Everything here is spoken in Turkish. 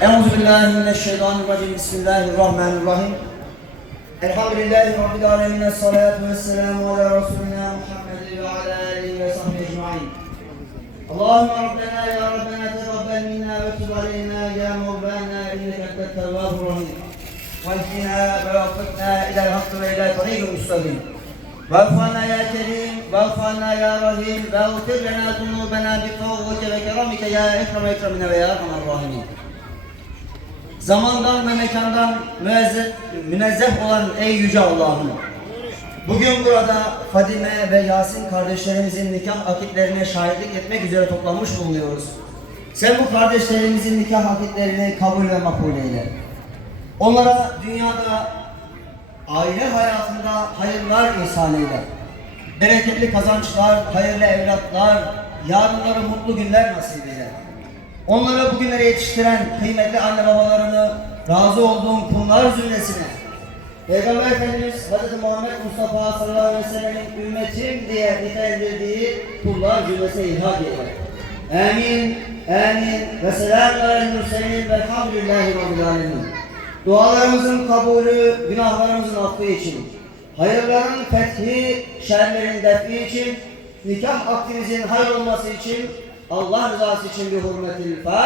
Euzubillahimineşşeytanirracim. Bismillahirrahmanirrahim. Elhamdülillahi Rabbil alemin. Salatu vesselamu ala Resulina Muhammed ve ala alihi ve sahbihi ecma'in. Allahümme Rabbena ya Rabbena tebabbel minna ve tub ya mevlana inneke entet tevvabur rahim. Vahsina ve vaffetna ilel hakkı ve ilel tarihul müstakim. Vafana ya Kerim, vafana ya Rahim, ve utir lena zunubena bi kavvike ve keramike ya ekrem ekremine ve ya rahman rahimin. Zamandan ve mekandan müezzeh, münezzeh olan ey yüce Allah'ım. Bugün burada Fadime ve Yasin kardeşlerimizin nikah akitlerine şahitlik etmek üzere toplanmış bulunuyoruz. Sen bu kardeşlerimizin nikah akitlerini kabul ve makbul eyle. Onlara dünyada aile hayatında hayırlar ihsan eyle. Bereketli kazançlar, hayırlı evlatlar, yarınları mutlu günler nasip eyle. Onları bugünlere yetiştiren kıymetli anne babalarını razı olduğum kullar zümresine Peygamber Efendimiz Hz. Muhammed Mustafa sallallahu aleyhi ve sellem'in ümmetim diye nitelendirdiği kullar cümlesine ilhak eyle. Amin, amin ve selamun aleyhi mürselin velhamdülillahi rabbil alemin. Dualarımızın kabulü, günahlarımızın affı için, hayırların fethi, şerlerin defi için, nikah akdimizin hayır olması için, Allah rızası için bir hürmetil Fatiha.